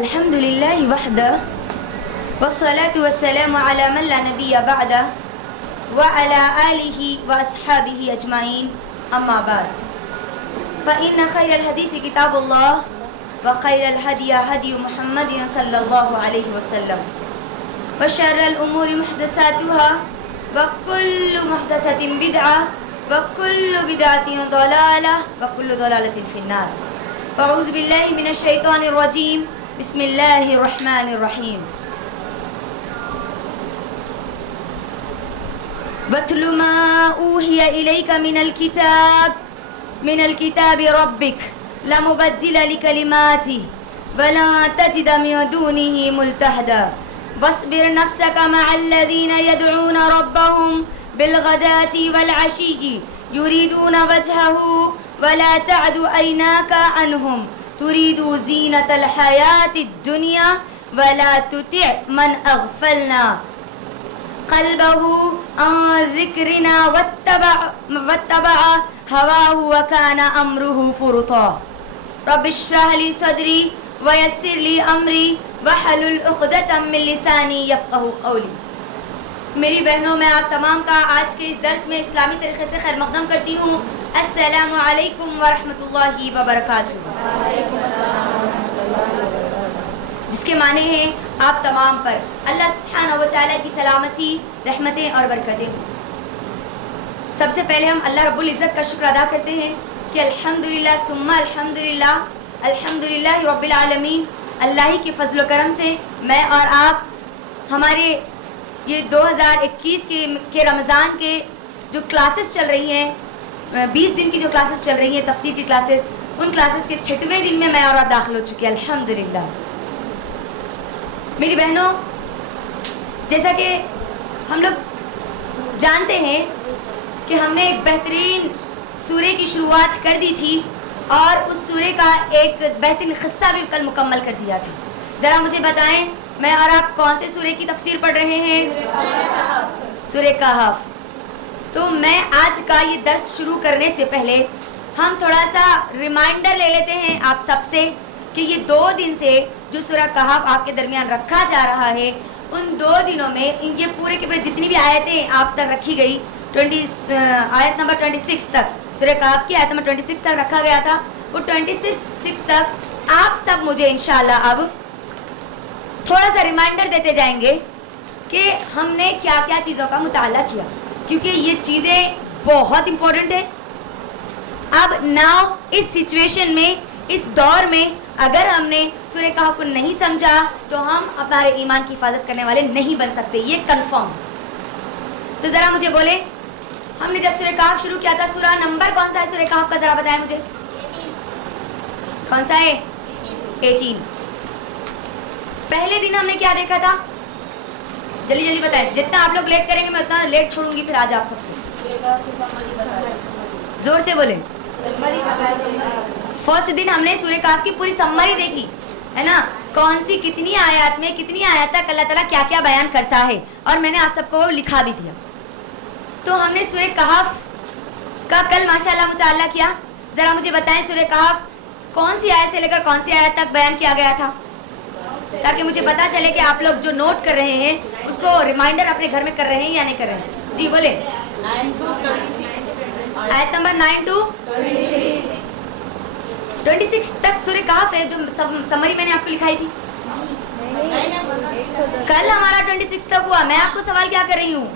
الحمد للہ وحدہ والصلاة والسلام علی من لا نبی بعدہ وعلی آلہ واصحابہ اجمعین اما بعد فإن خیر الحدیث کتاب اللہ وخیر الہدی ہدی محمد صلی اللہ علیہ وسلم وشر الامور محدثاتها وکل محدثۃ بدعہ وکل بدعۃ ضلالہ وکل ضلالۃ فی النار اعوذ باللہ من الشیطان الرجیم بسم اللہ الرحمن الرحیم وَاتْلُ مَا أُوحِيَ إِلَيْكَ مِنَ الْكِتَابِ رَبِّكَ لَا مُبَدِّلَ لِكَلِمَاتِهِ وَلَا تَجِدَ مِن دُونِهِ مُلْتَحَدًا وَاصْبِرْ نَفْسَكَ مَعَ الَّذِينَ يَدْعُونَ رَبَّهُم بِالْغَدَاةِ وَالْعَشِيِّ يُرِيدُونَ وَجْهَهُ وَلَا تَعْدُ عَيْنَاكَ عَنْهُمْ تُرِيدُ زِينَةَ الْحَيَاةِ الدُّنْيَا وَلَا تُطِعْ مَنْ أَغْفَلْنَا قلبه عن ذکرنا واتبع هواه وكان امره فرطا رب اشرح لي صدري ويسر لي امري واحلل عقدة من لساني يفقهوا قولي. میری بہنوں میں آپ تمام کا آج کے اس درس میں اسلامی طریقے سے خیر مقدم کرتی ہوں. السلام علیکم ورحمۃ اللہ وبرکاتہ. جس کے معنی ہیں آپ تمام پر اللہ سبحانہ و تعالیٰ کی سلامتی، رحمتیں اور برکتیں ہوں. سب سے پہلے ہم اللہ رب العزت کا شکر ادا کرتے ہیں کہ الحمدللہ ثم الحمدللہ الحمدللہ رب العالمین. اللہ ہی کے فضل و کرم سے میں اور آپ ہمارے یہ 2021 کے رمضان کے جو کلاسز چل رہی ہیں، 20 دن کی جو کلاسز چل رہی ہیں تفسیر کی کلاسز، ان کلاسز کے 6ویں دن میں اور آپ داخل ہو چکے ہیں الحمدللہ. میری بہنوں، جیسا کہ ہم لوگ جانتے ہیں کہ ہم نے ایک بہترین سورے کی شروعات کر دی تھی اور اس سورے کا ایک بہترین قصہ بھی کل مکمل کر دیا تھا. ذرا مجھے بتائیں میں اور آپ کون سے سورے کی تفسیر پڑھ رہے ہیں؟ سورہ کہف. تو میں آج کا یہ درس شروع کرنے سے پہلے ہم تھوڑا سا ریمائنڈر لے لیتے ہیں آپ سب سے کہ یہ 2 دن سے جو سورہ کہف آپ کے درمیان رکھا جا رہا ہے، ان 2 دنوں میں یہ پورے کے پورے جتنی بھی آیتیں آپ تک رکھی گئی، آیت نمبر 26 تک، سورہ کہف کی آیت نمبر 26 تک رکھا گیا تھا. وہ 26 تک آپ سب مجھے انشاءاللہ اب تھوڑا سا ریمائنڈر دیتے جائیں گے کہ ہم نے کیا کیا چیزوں کا مطالعہ کیا، کیونکہ یہ چیزیں بہت امپورٹنٹ ہے. اب ناؤ اس سچویشن میں، اس دور میں اگر ہم نے سورہ کہف کو نہیں سمجھا تو ہم ہمارے ایمان کی حفاظت کرنے والے نہیں بن سکتے، یہ کنفرم. تو ذرا مجھے بولے، ہم نے جب سورہ کہف شروع کیا تھا، سورہ نمبر کون سا ہے سورہ کہف کا؟ ذرا بتائیں مجھے کون سا ہے؟ 18. پہلے دن ہم نے کیا دیکھا تھا؟ جلدی جلدی بتائیں. جتنا آپ لوگ لیٹ کریں گے میں اتنا لیٹ چھوڑوں گی پھر آج آپ سب کو. زور سے بولیں. فرسٹ دن ہم نے سورہ کہف کی پوری سمری دیکھی ہے نا، کون سی کتنی آیات میں کتنی آیات تک اللہ تعالیٰ کیا کیا بیان کرتا ہے، اور میں نے آپ سب کو وہ لکھا بھی دیا. تو ہم نے سورہ کہف کا کل ماشاءاللہ مطالعہ کیا. ذرا مجھے بتائیں سورہ کہف کون سی آیت سے لے کر کون سی آیت تک بیان کیا گیا تھا، تاکہ مجھے پتا چلے کہ آپ لوگ جو نوٹ کر رہے ہیں اس کو ریمائنڈر اپنے گھر میں کر رہے ہیں یا نہیں کر رہے ہیں. جی بولے. آیت نمبر 9 to 26 تک سورہ کہف ہے، جو سمری میں نے آپ کو لکھائی تھی. کل ہمارا 26 تک ہوا. میں آپ کو سوال کیا کر رہی ہوں،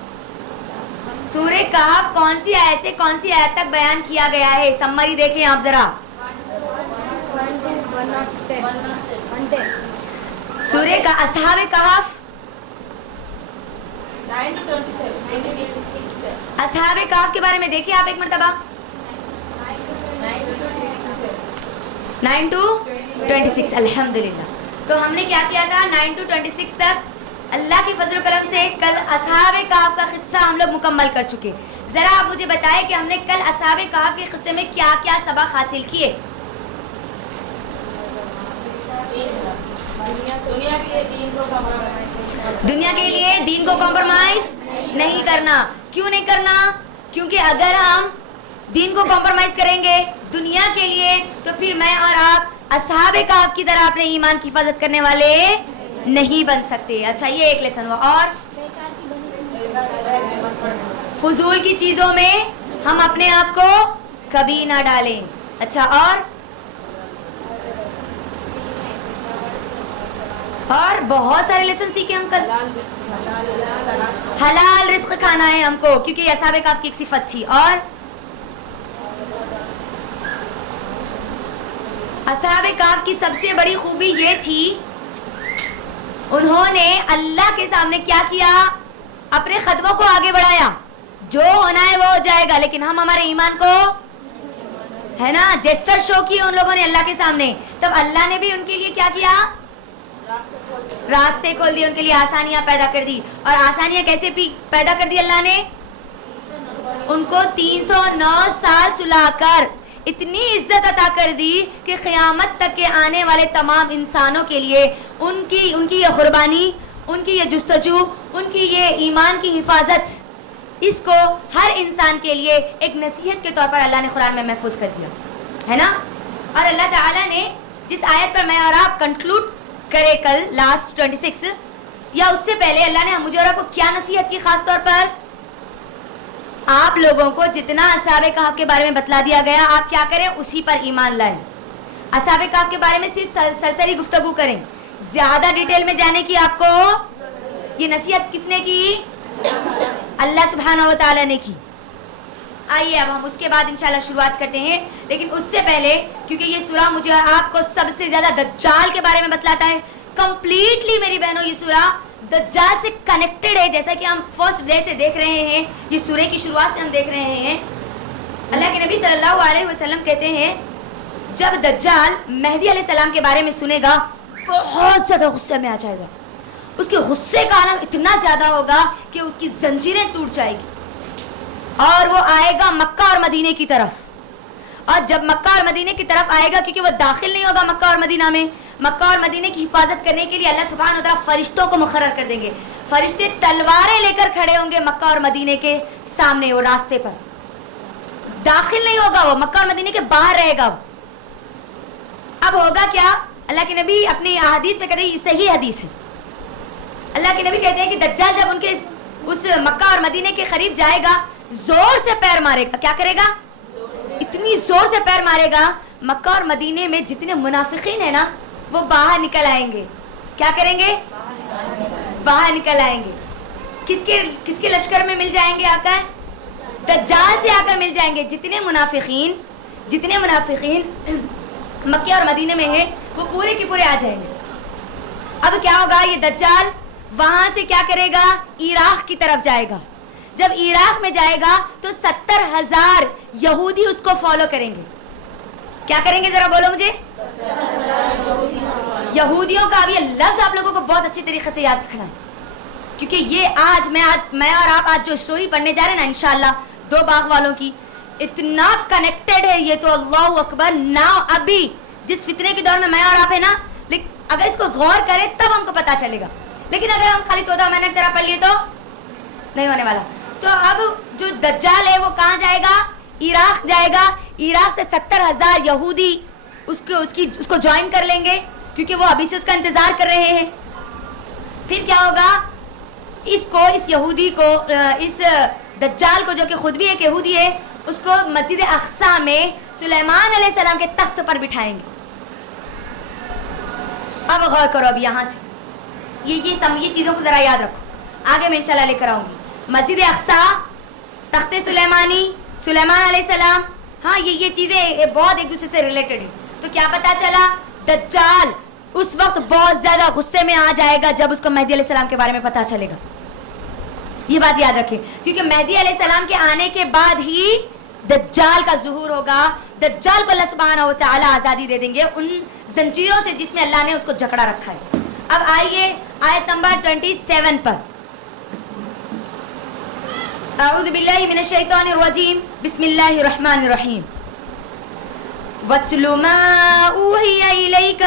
سورہ کہف کون سی آیت سے کون سی آیت تک بیان کیا گیا ہے؟ سمری دیکھیں آپ ذرا. سورہ کا اصحاب کہف، اصحاب کہف کے بارے میں دیکھیں آپ ایک مرتبہ. 9 to 26 الحمدللہ. تو ہم نے کیا کیا تھا 9 to 26 تک اللہ کے فضل و کرم سے کل اصحاب کہف کا قصہ ہم لوگ مکمل کر چکے. ذرا آپ مجھے بتائیں کہ ہم نے کل اصحاب کہف کے قصے میں کیا کیا سبق حاصل کیے؟ دنیا کے لیے دین کو کمپرومائز نہیں کرنا. کیوں نہیں کرنا؟ کیونکہ اگر ہم دین کو کمپرومائز کریں گے دنیا کے لیے تو پھر میں اور آپ اصحاب کہف کی طرح اپنے ایمان کی حفاظت کرنے والے نہیں بن سکتے. اچھا یہ ایک لیسن ہوا. اور فضول کی چیزوں میں ہم اپنے آپ کو کبھی نہ ڈالیں. اچھا اور بہت سارے لیسن سیکھے ہم کل. حلال رزق کھانا ہے ہم کو کیونکہ اصحاب کہف کی ایک صفت تھی. اور اصحاب کہف کی سب سے بڑی خوبی یہ تھی انہوں نے اللہ کے سامنے کیا کیا, اپنے خطبوں کو آگے بڑھایا. جو ہونا ہے وہ ہو جائے گا لیکن ہم ہمارے ایمان کو ہے نا جیسٹر شو کی ان لوگوں نے اللہ کے سامنے. تب اللہ نے بھی ان کے لیے کیا کیا, راستے کھول دیے, ان کے لیے آسانیاں پیدا کر دی. اور آسانیاں کیسے پیدا کر دی اللہ نے, ان کو 309 سال سلا کر اتنی عزت عطا کر دی کہ قیامت تک کے آنے والے تمام انسانوں کے لیے ان کی یہ قربانی, ان کی یہ جستجو, ان کی یہ ایمان کی حفاظت, اس کو ہر انسان کے لیے ایک نصیحت کے طور پر اللہ نے قرآن میں محفوظ کر دیا ہے نا. اور اللہ تعالیٰ نے جس آیت پر میں اور آپ کنکلوڈ کرے کل لاسٹ 26 یا اس سے پہلے اللہ نے مجھے اور آپ کو کیا نصیحت کی, خاص طور پر آپ لوگوں کو جتنا اصحاب کہف کے بارے میں بتلا دیا گیا آپ کیا کریں, اسی پر ایمان لائیں. اصحاب کہف کے بارے میں صرف سرسری گفتگو کریں, زیادہ ڈیٹیل میں جانے کی آپ کو یہ نصیحت کس نے کی, اللہ سبحانہ و تعالیٰ نے کی. آئیے اب ہم اس کے بعد انشاءاللہ شروعات کرتے ہیں. لیکن اس سے پہلے کیونکہ یہ سورہ مجھے اور آپ کو سب سے زیادہ دجال کے بارے میں بتلاتا ہے کمپلیٹلی. میری بہنوں یہ سورہ دجال سے کنیکٹڈ ہے, جیسا کہ ہم فرسٹ ڈے سے دیکھ رہے ہیں, یہ سورہ کی شروعات سے ہم دیکھ رہے ہیں. اللہ کے نبی صلی اللہ علیہ وسلم کہتے ہیں جب دجال مہدی علیہ السلام کے بارے میں سنے گا بہت زیادہ غصے میں آ جائے گا. اس کے غصے کا عالم اتنا زیادہ ہوگا کہ اس کی زنجیریں ٹوٹ جائے گی اور وہ آئے گا مکہ اور مدینے کی طرف. اور جب مکہ اور مدینے کی طرف آئے گا, کیونکہ وہ داخل نہیں ہوگا مکہ اور مدینہ میں, مکہ اور مدینے کی حفاظت کرنے کے لیے اللہ سبحانہ و تعالیٰ فرشتوں کو مقرر کر دیں گے. فرشتے تلواریں لے کر کھڑے ہوں گے مکہ اور مدینے کے سامنے, وہ راستے پر داخل نہیں ہوگا, وہ مکہ اور مدینے کے باہر رہے گا. اب ہوگا کیا, اللہ کے نبی اپنی احادیث میں کہتے ہیں, یہ صحیح حدیث ہے, اللہ کے نبی کہتے ہیں کہ دجال جب ان کے اس مکہ اور مدینے کے قریب جائے گا زور سے پیر مارے گا. کیا کرے گا, اتنی زور سے پیر مارے گا مکہ اور مدینے میں جتنے منافقین ہیں نا وہ باہر نکل آئیں گے. کیا کریں گے, باہر نکل آئیں گے. کس کے لشکر میں مل جائیں گے, آ کر دجال سے آ کر مل جائیں گے. جتنے منافقین مکہ اور مدینے میں ہیں وہ پورے کے پورے آ جائیں گے. اب کیا ہوگا, یہ دجال وہاں سے کیا کرے گا, عراق کی طرف جائے گا. جب عراق میں جائے گا تو 70,000 یہودی اس کو فالو کریں گے. کیا کریں گے, ذرا بولو مجھے. یہودیوں کا اب یہ لفظ آپ لوگوں کو بہت اچھی طریقے سے یاد رکھنا ہے, کیونکہ یہ آج میں اور آپ آج جو سٹوری پڑھنے جا رہے ہیں نا انشاءاللہ دو باغ والوں کی, اتنا کنیکٹڈ ہے یہ تو, اللہ اکبر. ناؤ ابھی جس فتنے کے دور میں اور آپ ہیں نا, اگر اس کو غور کریں تب ہم کو پتا چلے گا. لیکن اگر ہم خالی تودا میں نے طرح پڑھ لیے تو نہیں ہونے والا. تو اب جو دجال ہے وہ کہاں جائے گا, عراق جائے گا. عراق سے 70,000 یہودی اس کو جوائن کر لیں گے کیونکہ وہ ابھی سے اس کا انتظار کر رہے ہیں. پھر کیا ہوگا, اس یہودی کو, اس دجال کو جو کہ خود بھی ایک یہودی ہے, اس کو مسجد اقصی میں سلیمان علیہ السلام کے تخت پر بٹھائیں گے. اب غور کرو اب یہاں سے یہ چیزوں کو ذرا یاد رکھو, آگے میں انشاءاللہ لے کر آؤں گی. مسجد اقصی, تخت سلیمانی, سلیمان علیہ السلام, ہاں یہ چیزیں بہت ایک دوسرے سے ریلیٹڈ ہیں. تو کیا پتا چلا, دجال اس وقت بہت زیادہ غصے میں آ جائے گا جب اس کو مہدی علیہ السلام کے بارے میں پتا چلے گا. یہ بات یاد رکھیں, کیونکہ مہدی علیہ السلام کے آنے کے بعد ہی دجال کا ظہور ہوگا. دجال کو اللہ سبحانہ و تعالی آزادی دے دیں گے ان زنجیروں سے جس میں اللہ نے اس کو جکڑا رکھا ہے. اب آئیے آیت نمبر 27 پر. اعوذ باللہ من الشیطان الرجیم, بسم اللہ الرحمن الرحیم. وَاتْلُ مَا أُوحِيَ إِلَيْكَ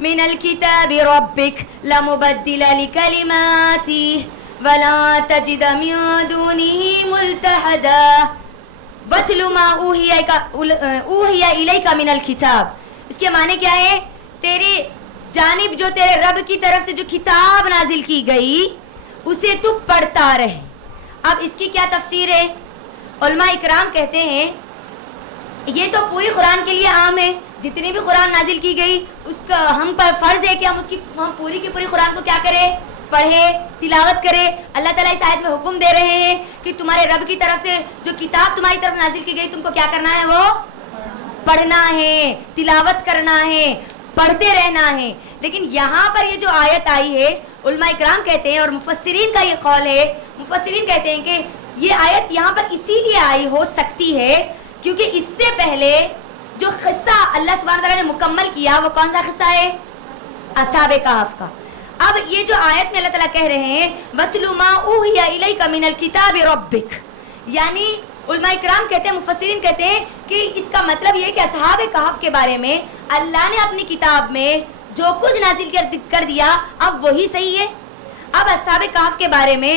مِنَ الْكِتَابِ رَبِّكَ لَمُبَدِّلَ لِكَلِمَاتِهِ وَلَا تَجِدَ مِن دُونِهِ مُلْتَحَدًا. وَاتْلُ مَا أُوحِيَ إِلَيْكَ مِنَ الْكِتَابِ, اس کے معنی کیا ہے؟ تیری جانب جو تیرے رب کی طرف سے جو کتاب نازل کی گئی اسے تو پڑھتا رہے. اب اس کی کیا تفسیر ہے؟ علماء اکرام کہتے ہیں یہ تو پوری قرآن کے لیے عام ہے. جتنی بھی قرآن نازل کی گئی اس کا ہم پر فرض ہے کہ ہم پوری کی پوری قرآن کو کیا کریں؟ پڑھے، تلاوت کرے. اللہ تعالیٰ اس آیت میں حکم دے رہے ہیں کہ تمہارے رب کی طرف سے جو کتاب تمہاری طرف نازل کی گئی تم کو کیا کرنا ہے؟ وہ پڑھنا ہے، تلاوت کرنا ہے، پڑھتے رہنا ہے. لیکن یہاں پر یہ جو آیت آئی ہے علماء اکرام کہتے ہیں اور مفسرین کا یہ قول ہے، مفسرین کہتے ہیں کہ یہ آیت یہاں پر اسی لیے آئی ہو سکتی ہے کیونکہ اس سے پہلے جو قصہ اللہ سبحانہ تعالیٰ نے مکمل کیا وہ کون سا قصہ ہے؟ اصحاب کہف کا. اب یہ جو آیت میں اللہ تعالیٰ کہہ رہے ہیں وَاتْلُ مَا أُوحِيَ إِلَيْكَ مِنَ الْكِتَابِ رَبِّكَ، یعنی علماء اکرام کہتے ہیں، مفسرین کہتے ہیں کہ اس کا مطلب یہ ہے کہ اصحاب کہف کے بارے میں اللہ نے اپنی کتاب میں جو کچھ نازل کر دیا اب وہی صحیح ہے. اب اصحاب کہف کے بارے میں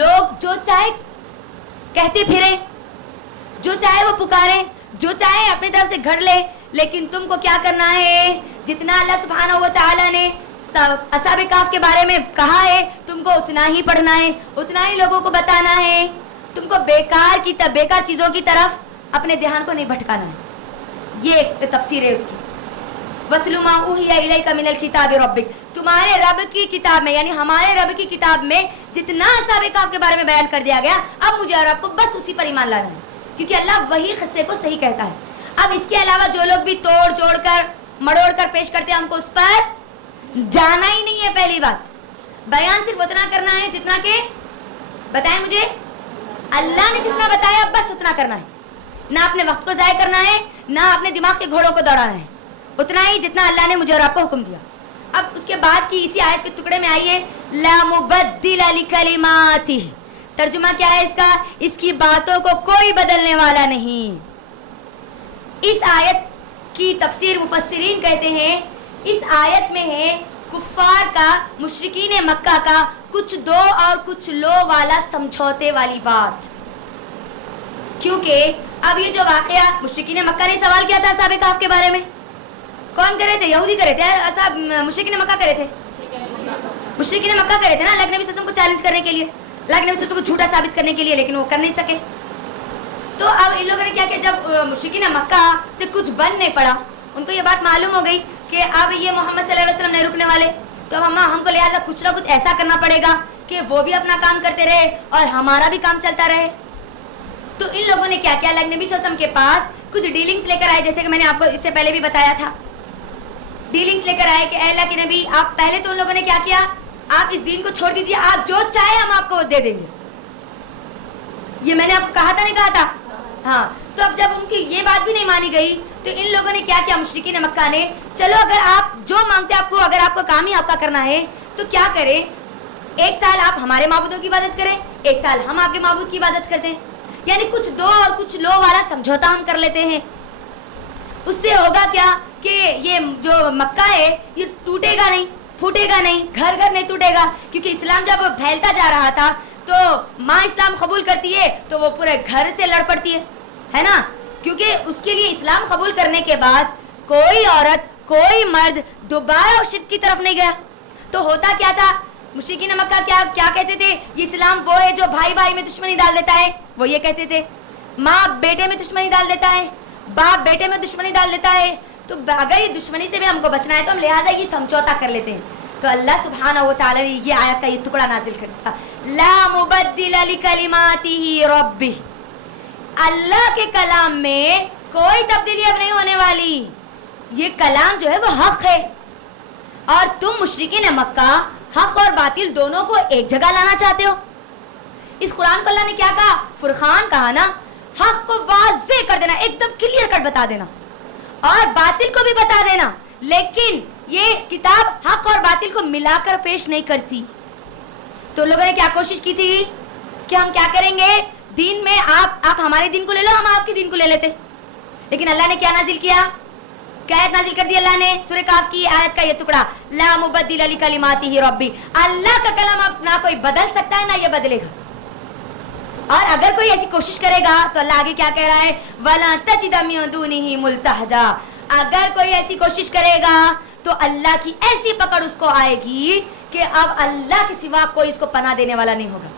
لوگ جو چاہے کہتے پھریں، جو چاہے وہ پکاریں، جو چاہے اپنی طرف سے گھڑ لے، لیکن تم کو کیا کرنا ہے؟ جتنا اللہ سبحانہ و تعالیٰ نے اصحاب کہف کے بارے میں کہا ہے تم کو اتنا ہی پڑھنا ہے، اتنا ہی لوگوں کو بتانا ہے. تم کو بیکار چیزوں کی طرف اپنے دھیان کو نہیں بھٹکانا ہے. یہ ایک تفسیر ہے اس کی. وَاتْلُ مَا أُوحِيَ إِلَيْكَ مِنَ الْكِتَابِ رَبِّكَ، تمہارے رب کی کتاب میں یعنی ہمارے رب کی کتاب میں جتنا اصحاب کہف کے بارے میں بیان کر دیا گیا اب مجھے اور آپ کو بس اسی پر ایمان لانا ہے کیونکہ اللہ وہی قصے کو صحیح کہتا ہے. اب اس کے علاوہ جو لوگ بھی توڑ جوڑ کر مڑوڑ کر پیش کرتے ہیں ہم کو اس پر جانا ہی نہیں ہے. پہلی بات بیان صرف اتنا کرنا ہے جتنا کہ بتائیں مجھے اللہ نے جتنا بتایا بس اتنا کرنا ہے. نہ اپنے وقت کو ضائع کرنا ہے، نہ اپنے دماغ کے گھوڑوں کو دوڑانا ہے، اتنا ہی جتنا اللہ نے مجھے اور آپ کو حکم دیا. اب اس کے بعد کی اسی آیت کے ٹکڑے میں آئیے لا مبدل لکلماتہ، ترجمہ کیا ہے اس کا؟ اس کی باتوں کو کوئی بدلنے والا نہیں. اس آیت کی تفسیر مفسرین کہتے ہیں اس آیت میں ہے کفار کا، مشرکین مکہ کا کچھ دو اور کچھ لو والا سمجھوتے والی بات. کیونکہ اب یہ جو واقعہ مشرکین مکہ نے سوال کیا تھا اصحاب کہف کے بارے میں، کون کرے تھے؟ یہودی کرے تھے. اصحاب مشرکین مکہ کرے تھے، مشرکین مکہ کرے تھے نا اللہ کے نبی صلی اللہ علیہ وسلم کو چیلنج کرنے کے لیے، اللہ کے نبی صلی اللہ علیہ وسلم کو جھوٹا ثابت کرنے کے لیے، لیکن وہ کر نہیں سکے. تو اب ان لوگوں نے کیا کہ جب مشرکین مکہ سے کچھ بن نہیں پڑا، ان کو یہ بات معلوم ہو گئی کہ اب یہ محمد صلی اللہ علیہ وسلم نہیں رکنے والے، تو ہم کو لہٰذا کچھ نہ کچھ ایسا کرنا پڑے گا کہ وہ بھی اپنا کام کرتے رہے اور ہمارا بھی کام چلتا رہے. تو ان لوگوں نے کیا کیا؟ اللہ کے نبی صلی اللہ علیہ وسلم کے پاس کچھ ڈیلنگز لے کر آئے، جیسے کہ میں نے آپ کو اس سے پہلے بھی بتایا تھا. ڈیلنگز لے کر آئے کہ اے اللہ کے نبی آپ پہلے تو ان لوگوں نے کیا کیا؟ آپ اس دین کو چھوڑ دیجیے، آپ جو چاہے ہم آپ کو دے دیں گے. یہ میں نے آپ کو کہا تھا نہیں کہا تھا؟ ہاں. تو اب جب ان کی یہ بات بھی نہیں مانی گئی تو ان لوگوں نے کیا کیا؟ مشرکین مکہ نے چلو اگر آپ جو مانگتے آپ کو، اگر آپ کو کام ہی آپ کا کرنا ہے تو کیا کریں، ایک سال آپ ہمارے معبودوں کی عبادت کریں، ایک سال ہم آپ کے معبود کی عبادت کرتے ہیں. یعنی کچھ دو اور کچھ لو والا سمجھوتا ہم کر لیتے ہیں. اس سے ہوگا کیا کہ یہ جو مکہ ہے یہ ٹوٹے گا نہیں، پھوٹے گا نہیں، گھر گھر نہیں ٹوٹے گا. کیونکہ اسلام جب پھیلتا جا رہا تھا تو ماں اسلام قبول کرتی ہے تو وہ پورے گھر سے لڑ پڑتی ہے نا. کیونکہ اس کے لیے اسلام قبول کرنے کے بعد کوئی عورت کوئی مرد دوبارہ شرک کی طرف نہیں گیا. تو ہوتا کیا تھا؟ مشرکین مکہ کیا کہتے تھے؟ یہ اسلام وہ ہے جو بھائی بھائی میں دشمنی ڈال دیتا ہے، وہ یہ کہتے تھے. ماں بیٹے میں دشمنی ڈال دیتا ہے، باپ بیٹے میں دشمنی ڈال دیتا ہے. تو اگر یہ دشمنی سے بھی ہم کو بچنا ہے تو ہم لہٰذا یہ سمجھوتا کر لیتے ہیں. تو اللہ سبحانہ و تعالیٰ نے یہ آیت کا یہ ٹکڑا نازل کر دیا لا مبدل لکلماتہ ربی، اللہ کے کلام میں کوئی تبدیلی اب نہیں ہونے والی. یہ کلام جو ہے وہ حق ہے اور تم مشرکین مکہ حق اور باطل دونوں کو ایک جگہ لانا چاہتے ہو. اس قرآن کو اللہ نے کیا کہا؟ فرقان کہا نا. حق کو واضح کر دینا، ایک دم کلیئر کٹ بتا دینا، اور باطل کو بھی بتا دینا. لیکن یہ کتاب حق اور باطل کو ملا کر پیش نہیں کرتی. تو لوگوں نے کیا کوشش کی تھی کہ ہم کیا کریں گے دین میں، آپ ہمارے دین کو لے لو، ہم آپ کے دین کو لے لیتے. لیکن اللہ نے کیا نازل کیا؟ کیا آیت نازل کر دی اللہ نے؟ سورہ کاف کی آیت کا یہ ٹکڑا لا مبدل لکلماتہ ربی. اللہ کا کلام اب نہ کوئی بدل سکتا ہے نہ یہ بدلے گا. اور اگر کوئی ایسی کوشش کرے گا تو اللہ آگے کیا کہہ رہا ہے؟ وَلَا تَجِدَ مِن دُونِهِ مُلْتَحِدًا، اگر کوئی ایسی کوشش کرے گا تو اللہ کی ایسی پکڑ اس کو آئے گی کہ اب اللہ کے سوا کوئی اس کو پناہ دینے والا نہیں ہوگا.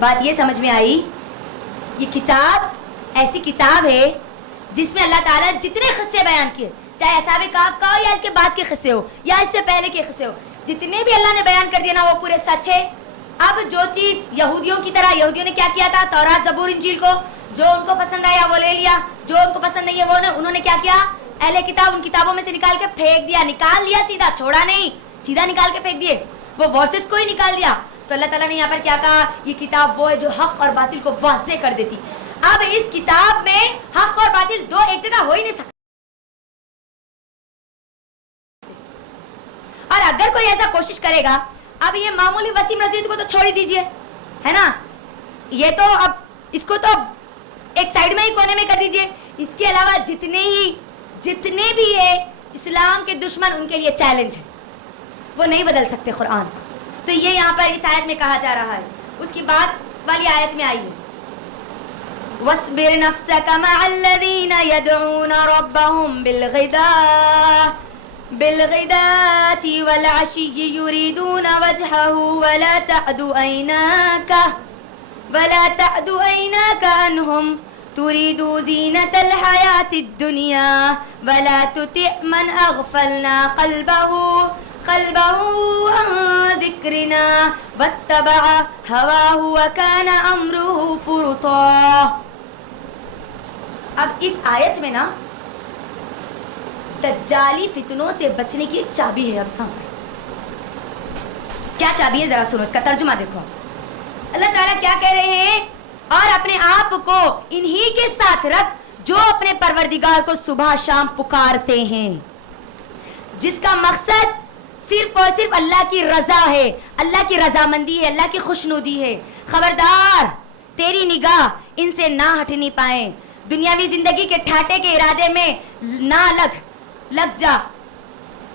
بات یہ سمجھ میں آئی؟ یہ کتاب ایسی کتاب ہے جس میں اللہ تعالیٰ جتنے قصے بیان کیے, چاہے اصحاب کہف کا ہو یا اس کے بعد کے قصے ہو یا اس سے پہلے کے قصے ہو, جتنے بھی اللہ نے بیان کر دیے نا وہ پورے سچ ہے. اب جو چیز یہودیوں کی طرح, یہودیوں نے کیا کیا تھا, تورات زبور انجیل کو جو ان کو پسند آیا وہ لے لیا, جو ان کو پسند نہیں ہے وہ انہوں نے کیا کیا, اہل کتاب ان کتابوں میں سے نکال کے پھینک دیا, نکال دیا سیدھا, چھوڑا نہیں, سیدھا نکال کے پھینک دیے, وہ ورسز کو ہی نکال دیا. تو اللہ تعالیٰ نے یہاں پر کیا کہا, یہ کتاب وہ ہے جو حق اور باطل کو واضح کر دیتی. اب اس کتاب میں حق اور باطل دو ایک جگہ ہو ہی نہیں سکتے, اور اگر کوئی ایسا کوشش کرے گا, اب یہ معمولی وسیم رضوی کو تو چھوڑ ہی دیجئے, ہے نا, یہ تو اب اس کو تو ایک سائیڈ میں ہی کونے میں کر دیجئے. اس کے علاوہ جتنے بھی ہے اسلام کے دشمن, ان کے لیے چیلنج ہے, وہ نہیں بدل سکتے قرآن. تو یہ یہاں پر اس آیت میں کہا جا رہا ہے. اس کی بعد والی آیت میں آئی ہے وَاصْبِرْ نَفْسَكَ مَعَ الَّذِينَ يَدْعُونَ رَبَّهُمْ بِالْغِدَاةِ وَالْعَشِيِّ يُرِيدُونَ وَجْهَهُ وَلَا تَعْدُ عَيْنَاكَ عَنْهُمْ تُرِيدُ زِينَةَ الْحَيَاةِ الدُّنْيَا وَلَا تُطِعْ مَنْ أَغْفَلْنَا قَلْبَهُ عَنْ ذِكْرِنَا وَاتَّبَعَ هَوَاهُ وَكَانَ أَمْرُهُ فُرُطًا. اب اس آیت میں نا دجالی فتنوں سے بچنے کی ایک چابی ہے. اب ہاں کیا چابی ہے ذرا سنو, اس کا ترجمہ دیکھو. اللہ تعالیٰ کیا کہہ رہے ہیں, اور اپنے آپ کو انہی کے ساتھ رکھ جو اپنے پروردگار کو صبح شام پکارتے ہیں, جس کا مقصد صرف اور صرف اللہ کی رضا ہے, اللہ کی رضامندی ہے, اللہ کی خوشنودی ہے. خبردار تیری نگاہ ان سے نہ ہٹنی پائیں, دنیاوی زندگی کے ٹھاٹے کے ارادے میں نہ لگ جا.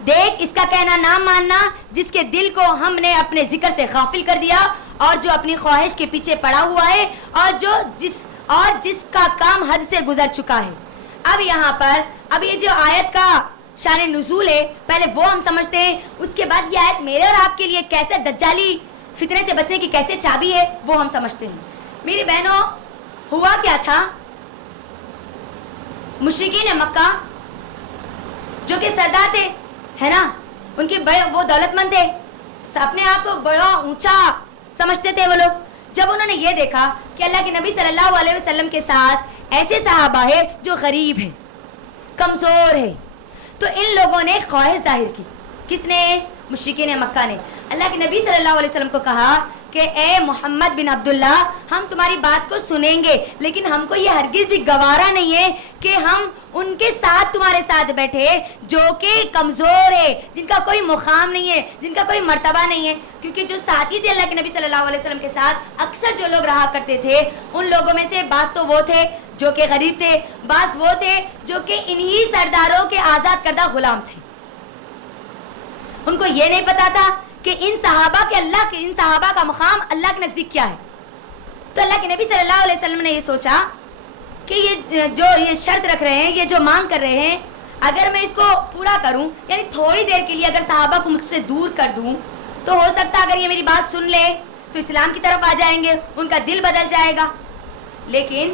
دیکھ, اس کا کہنا نہ ماننا جس کے دل کو ہم نے اپنے ذکر سے غافل کر دیا, اور جو اپنی خواہش کے پیچھے پڑا ہوا ہے, اور جس کا کام حد سے گزر چکا ہے. اب یہاں پر اب یہ جو آیت کا شان نزول ہے, پہلے وہ ہم سمجھتے ہیں, اس کے بعد یہ آیت میرے اور آپ کے لیے کیسے دجالی فتنے سے بچنے کی کیسے چابی ہے وہ ہم سمجھتے ہیں. میری بہنوں, ہوا کیا تھا, مشرکین مکہ جو کہ سردار تھے, ہے نا, ان کے بڑے وہ دولت مند تھے, اپنے آپ کو بڑا اونچا سمجھتے تھے وہ لوگ. جب انہوں نے یہ دیکھا کہ اللہ کے نبی صلی اللہ علیہ وسلم کے ساتھ ایسے صحابہ ہے جو غریب ہے, کمزور ہے, تو ان لوگوں نے خواہش ظاہر کی. کس نے؟ مشرکین مکہ نے. اللہ کے نبی صلی اللہ علیہ وسلم کو کہا کہ اے محمد بن عبداللہ, ہم تمہاری بات کو سنیں گے, لیکن ہم کو یہ ہرگز بھی گوارا نہیں ہے کہ ہم ان کے ساتھ تمہارے ساتھ بیٹھے جو کہ کمزور ہے, جن کا کوئی مقام نہیں ہے, جن کا کوئی مرتبہ نہیں ہے. کیونکہ جو ساتھی تھے اللہ کے نبی صلی اللہ علیہ وسلم کے ساتھ, اکثر جو لوگ رہا کرتے تھے ان لوگوں میں سے بعض تو وہ تھے جو کہ غریب تھے, بعض وہ تھے جو کہ انہی سرداروں کے آزاد کردہ غلام تھے. ان کو یہ نہیں پتا تھا کہ ان صحابہ کا مقام اللہ کے نزدیک کیا ہے. تو اللہ کے نبی صلی اللہ علیہ وسلم نے یہ سوچا کہ یہ شرط رکھ رہے ہیں, یہ جو مانگ کر رہے ہیں, اگر میں اس کو پورا کروں, یعنی تھوڑی دیر کے لیے اگر صحابہ کو مجھ سے دور کر دوں, تو ہو سکتا اگر یہ میری بات سن لے تو اسلام کی طرف آ جائیں گے, ان کا دل بدل جائے گا. لیکن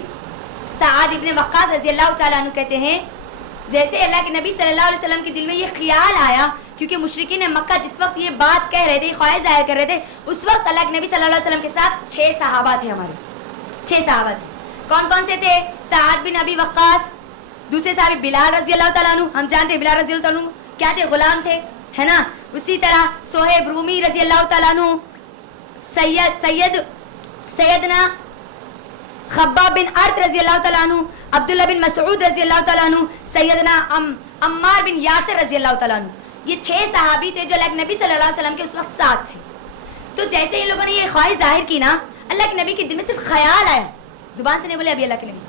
سعد ابن وقاص رضی اللہ تعالیٰ عنہ کہتے ہیں, جیسے اللہ کے نبی صلی اللہ علیہ وسلم کے دل میں یہ خیال آیا, کیونکہ مشرکین مکہ جس وقت یہ بات کہہ رہے تھے, خواہش ظاہر کر رہے تھے, اس وقت اللہ کے نبی صلی اللہ علیہ وسلم کے ساتھ 6 صحابہ تھے ہمارے, 6 صحابہ تھے. کون کون سے تھے؟ سعد بن ابی وقاص, دوسرے صحابی بلال رضی اللہ تعالیٰ عنہ, ہم جانتے ہیں بلال رضی اللہ تعالیٰ عنہ کیا تھے, غلام تھے, ہے نا. اسی طرح صہیب رومی رضی اللہ تعالیٰ عنہ, سیدنا خباب بن ارت رضی اللہ تعالیٰ عنہ, عبداللہ بن مسعود رضی اللہ تعالیٰ عنہ, سیدنا عمار بن یاسر رضی اللہ تعالیٰ عنہ. یہ 6 صحابی تھے جو اللہ کے نبی صلی اللہ علیہ وسلم کے اس وقت ساتھ تھے. تو جیسے ان لوگوں نے یہ خواہش ظاہر کی نا, اللہ کے نبی کے دل میں صرف خیال آیا, زبان سے نہیں بولے ابھی اللہ کے نبی,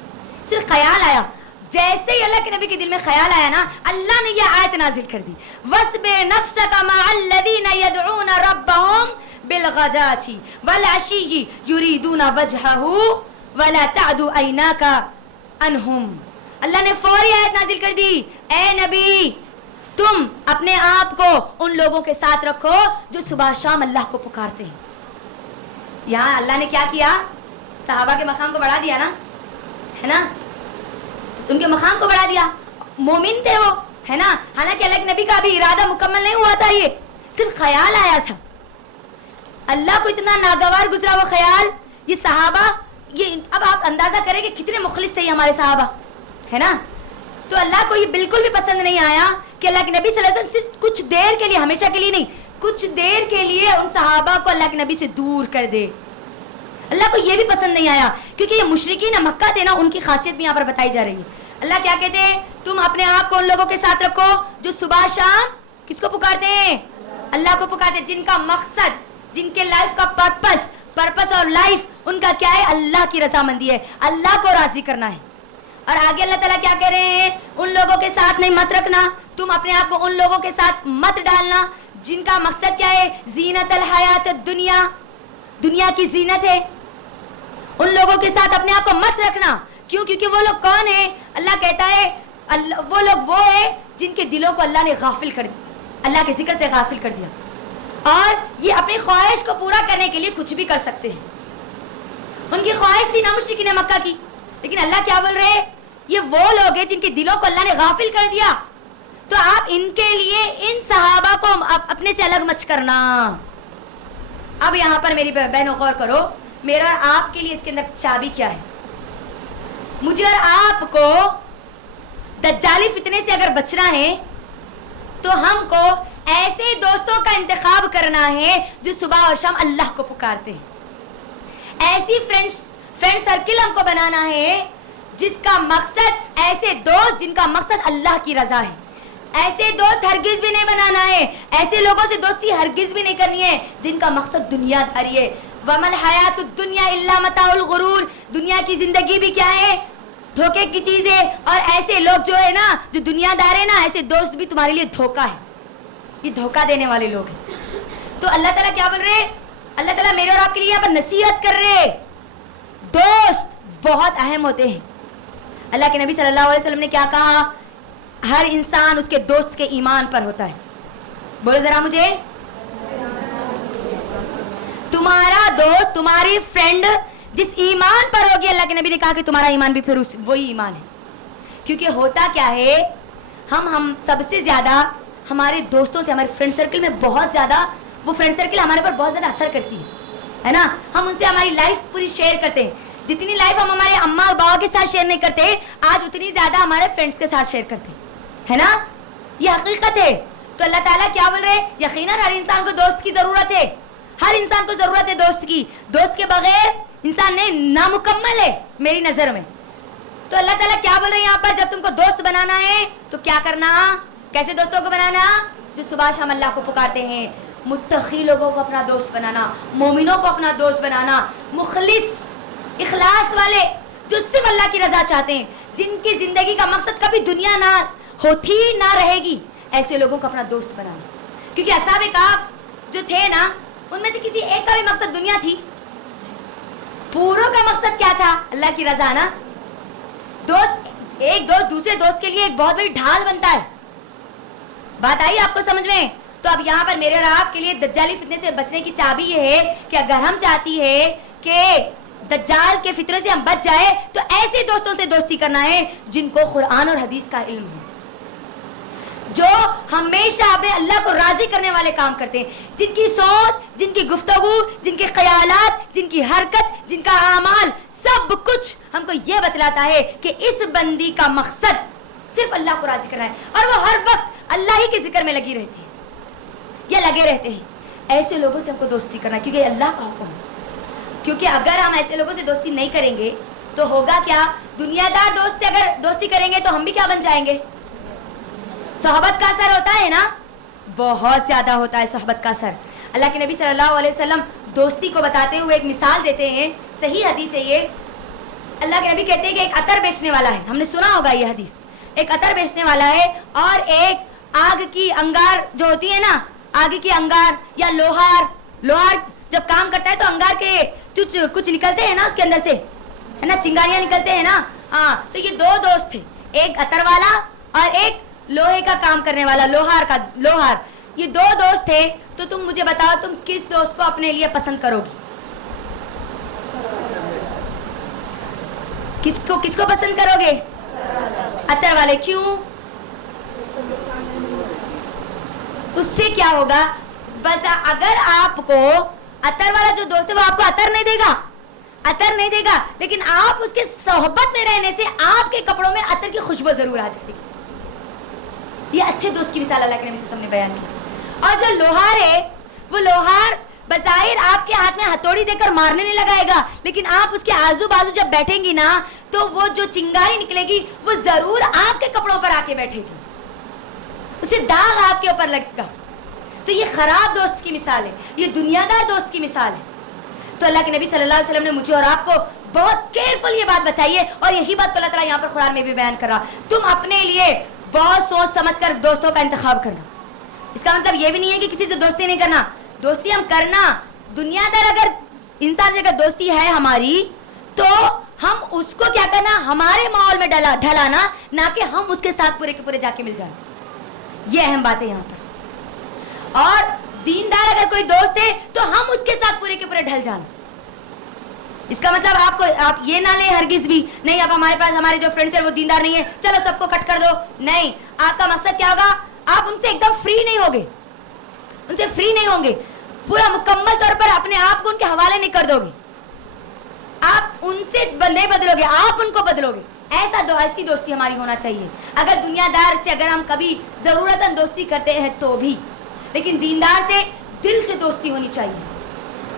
صرف خیال آیا. جیسے ہی اللہ کے نبی کے دل میں خیال آیا نا, اللہ نے یہ آیت نازل کر دی, وَاصْبِرْ نَفْسَكَ مَعَ الَّذِينَ يَدْعُونَ رَبَّهُمْ بِالْغَدَاةِ وَالْعَشِيِّ يُرِيدُونَ وَجْهَهُ وَلَا تَعْدُ عَيْنَاكَ عَنْهُمْ اللہ نے فوری آیت نازل کر دی, اے نبی تم اپنے آپ کو ان لوگوں کے ساتھ رکھو جو صبح شام اللہ کو پکارتے ہیں. یہاں اللہ نے کیا کیا؟ صحابہ کے مقام کو بڑھا دیا نا, ہے نا, ان کے مقام کو بڑھا دیا. مومن تھے وہ, ہے نا, حالانکہ اللہ کے نبی کا بھی ارادہ مکمل نہیں ہوا تھا, یہ صرف خیال آیا تھا. اللہ کو اتنا ناگوار گزرا وہ خیال. یہ صحابہ, یہ اب آپ اندازہ کریں کہ کتنے مخلص تھے یہ ہمارے صحابہ, ہے نا. تو اللہ کو یہ بالکل بھی پسند نہیں آیا کہ اللہ کے نبی صلی اللہ علیہ وسلم صرف کچھ دیر کے لیے, ہمیشہ کے لیے نہیں, کچھ دیر کے لیے ان صحابہ کو اللہ کے نبی سے دور کر دے. اللہ کو یہ بھی پسند نہیں آیا, کیونکہ یہ مشرکین مکہ تھے نا, ان کی خاصیت بھی یہاں پر بتائی جا رہی ہے. اللہ کیا کہتے ہیں؟ تم اپنے آپ کو ان لوگوں کے ساتھ رکھو جو صبح شام کس کو پکارتے ہیں؟ اللہ کو پکارتے ہیں, جن کا مقصد, جن کے لائف کا پرپس اور لائف ان کا کیا ہے؟ اللہ کی رضامندی ہے, اللہ کو راضی کرنا ہے. اور آگے اللہ تعالیٰ کیا کہہ رہے ہیں؟ ان لوگوں کے ساتھ نہیں مت رکھنا, تم اپنے آپ کو ان لوگوں کے ساتھ مت ڈالنا جن کا مقصد کیا ہے؟ زینت الحیات الدنیا, دنیا کی زینت ہے. ان لوگوں کے ساتھ اپنے آپ کو مت رکھنا. کیوں؟ کیونکہ وہ لوگ کون ہیں؟ اللہ کہتا ہے وہ لوگ وہ ہیں جن کے دلوں کو اللہ نے غافل کر دیا, اللہ کے ذکر سے غافل کر دیا, اور یہ اپنی خواہش کو پورا کرنے کے لیے کچھ بھی کر سکتے ہیں. ان کی خواہش تھی نا مشرکین مکہ کی, لیکن اللہ کیا بول رہے ہیں؟ یہ وہ لوگ ہیں جن کے دلوں کو اللہ نے غافل کر دیا. تو آپ ان کے لیے ان صحابہ کو اپنے سے الگ مت کرنا. اب یہاں پر میری بہنوں غور کرو, میرا اور آپ کے لیے اس کے اندر چابی کیا ہے؟ مجھے اور آپ کو دجالی فتنے سے اگر بچنا ہے تو ہم کو ایسے دوستوں کا انتخاب کرنا ہے جو صبح اور شام اللہ کو پکارتے ہیں. ایسی فرینڈ سرکل ہم کو بنانا ہے جس کا مقصد, ایسے دوست جن کا مقصد اللہ کی رضا ہے. ایسے دوست ہرگز بھی نہیں بنانا ہے, ایسے لوگوں سے دوستی ہرگز بھی نہیں کرنی ہے جن کا مقصد دنیا داری ہے. وَمَا الْحَيَاةُ الدُّنْيَا إِلَّا مَتَاعُ الْغُرُورِ, دنیا کی زندگی بھی کیا ہے؟ دھوکے کی چیز ہے. اور ایسے لوگ جو ہے نا, جو دنیا دار ہے نا, ایسے دوست بھی تمہارے لیے دھوکا ہے, یہ دھوکا دینے والے لوگ ہیں. تو اللہ تعالیٰ کیا بول رہے ہیں؟ اللہ تعالیٰ میرے اور آپ کے لیے یہاں پر نصیحت کر رہے ہیں, دوست بہت اہم ہوتے ہیں. اللہ کے نبی صلی اللہ علیہ وسلم نے کیا کہا؟ ہر انسان اس کے دوست کے ایمان پر ہوتا ہے. بولو ذرا مجھے, تمہارا دوست, تمہاری فرینڈ جس ایمان پر ہوگی, اللہ کے نبی نے کہا کہ تمہارا ایمان بھی پھر وہی ایمان ہے. کیونکہ ہوتا کیا ہے, ہم سب سے زیادہ ہمارے دوستوں سے, ہمارے فرینڈ سرکل میں بہت زیادہ, وہ فرینڈ سرکل ہمارے پر بہت زیادہ اثر کرتی ہے نا. ہم ان سے ہماری لائف پوری شیئر کرتے ہیں. جتنی لائف ہم ہمارے اماں بابا کے ساتھ شیئر نہیں کرتے, آج اتنی زیادہ ہمارے فرینڈس کے ساتھ شیئر کرتے ہیں, ہے نا. یہ حقیقت ہے. تو اللہ تعالیٰ کیا بول رہے ہیں؟ یقیناً ہر انسان کو دوست کی ضرورت ہے, ہر انسان کو ضرورت ہے دوست کی. دوست کے بغیر انسان نامکمل ہے میری نظر میں. تو اللہ تعالیٰ کیا بول رہے ہیں یہاں پر؟ جب تم کو دوست بنانا ہے تو کیا کرنا؟ کیسے دوستوں کو بنانا؟ جو صبح شام اللہ کو پکارتے ہیں. متقی لوگوں کو اپنا دوست بنانا, مومنوں کو اپنا دوست بنانا, مخلص اخلاص والے جو صرف اللہ کی رضا چاہتے ہیں, جن کی زندگی کا مقصد کبھی دنیا نہ ہوتی نہ رہے گی, ایسے لوگوں کو اپنا دوست بنانا. کیونکہ اصحاب کہف جو تھے نا, ان میں سے کسی ایک کا بھی مقصد دنیا تھی؟ پوروں کا مقصد کیا تھا؟ اللہ کی رضا نا. ایک دوست دوسرے دوست کے لیے ایک بہت بڑی ڈھال بنتا ہے. بات آئی آپ کو سمجھ میں؟ تو اب یہاں پر میرے اور آپ کے لیے دجالی فتنے سے بچنے کی چابی یہ ہے کہ اگر ہم چاہتی ہے کہ دجال کے فتنے سے ہم بچ جائے تو ایسے دوستوں سے دوستی کرنا ہے جن کو قرآن اور حدیث کا علم ہو, جو ہمیشہ اپنے اللہ کو راضی کرنے والے کام کرتے ہیں, جن کی سوچ, جن کی گفتگو, جن کے خیالات, جن کی حرکت, جن کا اعمال, سب کچھ ہم کو یہ بتلاتا ہے کہ اس بندی کا مقصد صرف اللہ کو راضی کرنا ہے, اور وہ ہر وقت اللہ ہی کے ذکر میں لگی رہتی ہے یا لگے رہتے ہیں. ایسے لوگوں سے ہم کو دوستی کرنا ہے کیونکہ اللہ کا حکم ہے. کیونکہ اگر ہم ایسے لوگوں سے دوستی نہیں کریں گے تو ہوگا کیا؟ دنیا دار دوست سے اگر دوستی کریں گے تو ہم بھی کیا بن جائیں گے؟ صحبت کا اثر ہوتا ہے نا, بہت زیادہ ہوتا ہے صحبت کا اثر. اللہ کے نبی صلی اللہ علیہ وسلم دوستی کو بتاتے ہوئے ایک مثال دیتے ہیں, صحیح حدیث ہے یہ. اللہ کے نبی کہتے ہیں کہ ایک عطر بیچنے والا ہے, ہم نے سنا ہوگا یہ حدیث. ایک عطر بیچنے والا ہے اور ایک آگ کی انگار جو ہوتی ہے نا, آگ کی انگار یا لوہار جب کام کرتا ہے تو انگار کے کچھ نکلتے ہیں نا اس کے اندر سے, ہے نا, چنگاریاں نکلتے ہیں نا. ہاں, تو یہ دو دوست تھے, ایک عطر والا اور ایک لوہے کا کام کرنے والا, لوہار. یہ دو دوست تھے. تو تم مجھے بتاؤ تم کس دوست کو اپنے لیے پسند کرو گی؟ کس کو پسند کرو گے؟ عطر والے. کیوں؟ اس سے کیا ہوگا؟ بس اگر آپ کو عطر والا جو دوست ہے وہ آپ کو عطر نہیں دے گا, لیکن آپ اس کے صحبت میں رہنے سے آپ کے کپڑوں میں عطر کی خوشبو ضرور آ جائے گی. یہ اچھے دوست کی مثال اللہ کے نبی صلی اللہ علیہ وسلم نے بیان کی. اور جو لوہار ہے, وہ لوہار بظاہر آپ کے ہاتھ میں ہتھوڑی دے کر مارنے نہیں لگائے گا, لیکن آپ اس کے آزو بازو جب بیٹھیں گی نا تو وہ جو چنگاری نکلے گی وہ ضرور آپ کے کپڑوں پر آ کے بیٹھے گی, اسے داغ آپ کے اوپر لگے گا. تو یہ خراب دوست کی مثال ہے, یہ دنیا دار دوست کی مثال ہے. تو اللہ کے نبی صلی اللہ علیہ وسلم نے مجھے اور آپ کو بہت کیئرفل یہ بات بتائی ہے, اور یہی بات کو اللہ تعالیٰ یہاں پر قرآن میں بھی بیان کر رہا. تم اپنے لیے بہت سوچ سمجھ کر دوستوں کا انتخاب کرنا. اس کا مطلب یہ بھی نہیں ہے کہ کسی سے دوستی نہیں کرنا, دوستی ہم کرنا. دنیا دار اگر انسان سے اگر دوستی ہے ہماری تو ہم اس کو کیا کرنا, ہمارے ماحول میں ڈھلانا, نہ کہ ہم اس کے ساتھ پورے کے پورے جا کے مل جائیں. یہ اہم بات ہے یہاں پر. اور دیندار اگر کوئی دوست ہے تو ہم اس کے ساتھ پورے کے پورے ڈھل جانا. اس کا مطلب آپ یہ نہ لیں ہرگز بھی نہیں اب ہمارے پاس ہمارے جو فرینڈس ہیں وہ دیندار نہیں ہے, چلو سب کو کٹ کر دو. نہیں, آپ کا مقصد کیا ہوگا؟ آپ ان سے ایک دم فری نہیں ہوگے, ان سے فری نہیں ہوں گے, پورا مکمل طور پر اپنے آپ کو ان کے حوالے نہیں کر دو گے. آپ ان سے نہیں بدلو گے, آپ ان کو بدلو گے. ایسی دوستی ہماری ہونا چاہیے. اگر دنیا دار سے اگر ہم کبھی ضرورتاً دوستی کرتے ہیں تو بھی, لیکن دیندار سے دل سے دوستی ہونی چاہیے.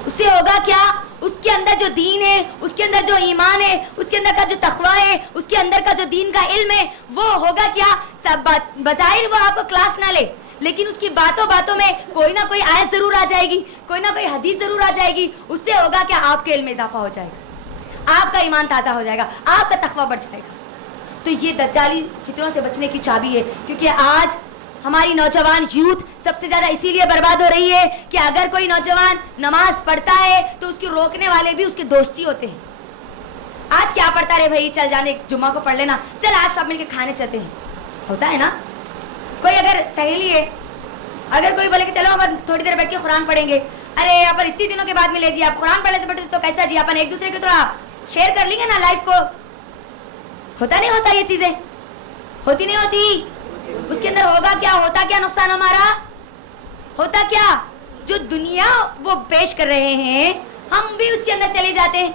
اس سے ہوگا کیا؟ اس کے اندر جو دین ہے, اس کے اندر جو ایمان ہے, اس کے اندر کا جو تقویٰ ہے, اس کے اندر کا جو دین کا علم ہے, وہ ہوگا کیا؟ سب بظاہر وہ آپ کو کلاس نہ لے, لیکن اس کی باتوں میں کوئی نہ کوئی آیت ضرور آ جائے گی, کوئی نہ کوئی حدیث ضرور آ جائے گی. اس سے ہوگا کہ آپ کے علم میں اضافہ ہو جائے گا, آپ کا ایمان تازہ ہو جائے گا, آپ کا تقویٰ بڑھ جائے گا. تو یہ دجالی فطروں سے بچنے کی چابی ہے. کیونکہ آج ہماری نوجوان یوتھ سب سے زیادہ اسی لیے برباد ہو رہی ہے کہ اگر کوئی نوجوان نماز پڑھتا ہے تو اس کے روکنے والے بھی اس کے دوستی ہوتے ہیں. آج کیا پڑھتا رہے بھائی, چل جانے جمعہ کو پڑھ لینا, چل آج سب مل کے کھانے چلتے ہیں. ہوتا ہے نا, کوئی اگر سہیلی ہے, اگر کوئی بولے کہ چلو ہم تھوڑی دیر بیٹھ کے قرآن پڑھیں گے, ارے اپن اتنی دنوں کے بعد ملے جی, آپ قرآن پڑھ لیتے بیٹھے تو کیسا جی, اپن ایک دوسرے کو تھوڑا شیئر کر لیں گے نا لائف کو. ہوتا نہیں ہوتا, یہ چیزیں ہوتی نہیں ہوتی. اس کے اندر ہوگا کیا, ہوتا کیا نقصان ہمارا, ہوتا کیا جو دنیا وہ پیش کر رہے ہیں ہم بھی اس کے اندر چلے جاتے ہیں.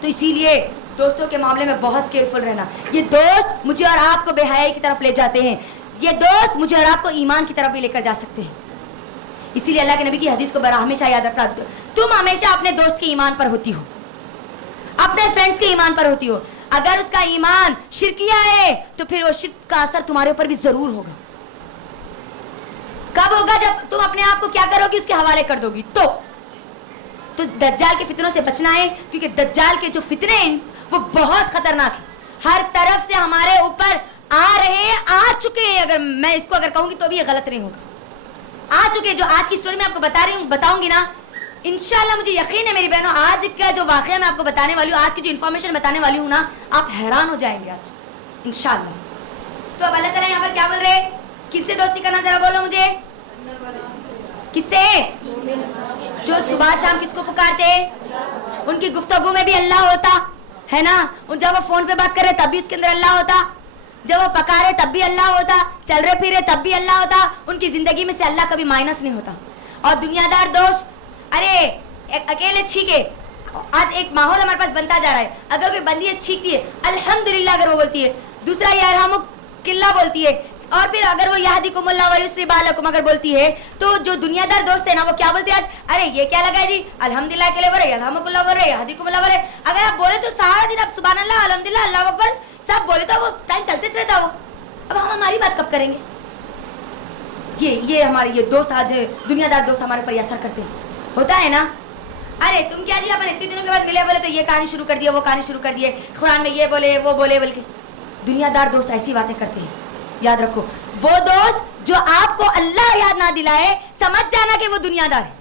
تو اسی لیے دوستوں کے معاملے میں بہت کیئرفل رہنا. یہ دوست مجھے اور آپ کو بے حیائی کی طرف لے جاتے ہیں, یہ دوست مجھے اور آپ کو ایمان کی طرف بھی لے کر جا سکتے ہیں. اسی لیے اللہ کے نبی کی حدیث کو ہمیشہ یاد رکھنا, تم ہمیشہ اپنے دوست کے ایمان پر ہوتی ہو, اپنے فرینڈس کے ایمان پر ہوتی ہو. اگر اس کا ایمان شرکیہ ہے تو پھر وہ شرک کا اثر تمہارے اوپر بھی ضرور ہوگا. کب ہوگا؟ جب تم اپنے آپ کو کیا کرو گی, اس کے حوالے کر دو گی. تو دجال کے فتنوں سے بچنا ہے, کیونکہ دجال کے جو فتنے ہیں وہ بہت خطرناک ہیں. ہر طرف سے ہمارے اوپر آ رہے ہیں, آ چکے ہیں. اگر میں اس کو اگر کہوں گی تو بھی یہ غلط نہیں ہوگا, آ چکے ہیں. جو آج کی سٹوری میں آپ کو بتاؤں گی نا, انشاءاللہ مجھے یقین ہے میری بہنوں, آج کا جو واقعہ میں آپ کو بتانے والی ہوں, آج کی جو انفارمیشن بتانے والی ہوں نا, آپ حیران ہو جائیں گے آج انشاءاللہ. تو اب اللہ تعالیٰ یہاں پر کیا بول رہے, کس سے دوستی کرنا, ذرا بولو مجھے, کس سے؟ جو صبح شام کس کو پکارتے, ان کی گفتگو میں بھی اللہ ہوتا ہے نا. جب وہ فون پہ بات کر رہے تب بھی اس کے اندر اللہ ہوتا, جب وہ پکارے تب بھی اللہ ہوتا, چل رہے پھر رہے تب بھی اللہ ہوتا. ان کی زندگی میں سے اللہ کبھی مائنس نہیں ہوتا. اور دنیا دار دوست, ارے اکیلے چھینکے, آج ایک ماحول ہمارے پاس بنتا جا رہا ہے. اگر کوئی بندی ہے چھینکتی ہے الحمدللہ اگر وہ بولتی ہے, دوسرا یہ ارحمک قلہ بولتی ہے, اور پھر اگر وہ یہدیکم اللہ ویسری بالکم اگر بولتی ہے, تو جو دنیا دار دوست ہے نا وہ کیا بولتے ہیں آج, ارے یہ کیا لگا ہے جی, الحمدللہ کے لیے بول رہے, الحمک اللہ بول رہے, یہدیکم اللہ بول رہے. اگر آپ بولے تو سارا دن اب سبحان اللہ الحمدللہ اللہ اکبر سب بولے تو وہ ٹائم چلتے رہتا وہ. اب ہم ہماری بات کب کریں گے؟ یہ ہمارے یہ دوست آج دنیا دار دوست ہمارے پر اثر کرتے ہیں. ہوتا ہے نا, ارے تم کیا جی اپنے اتنے دنوں کے بعد ملے, بولے تو یہ کہانی شروع کر دیا, وہ کہانی شروع کر دیے, قرآن میں یہ بولے وہ بولے, بلکہ دنیا دار دوست ایسی باتیں کرتے ہیں. یاد رکھو, وہ دوست جو آپ کو اللہ یاد نہ دلائے, سمجھ جانا کہ وہ دنیا دار ہے.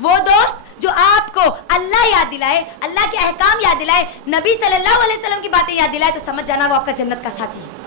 وہ دوست جو آپ کو اللہ یاد دلائے, اللہ کے احکام یاد دلائے, نبی صلی اللہ علیہ وسلم کی باتیں یاد دلائے, تو سمجھ جانا وہ آپ کا جنت کا ساتھی ہے.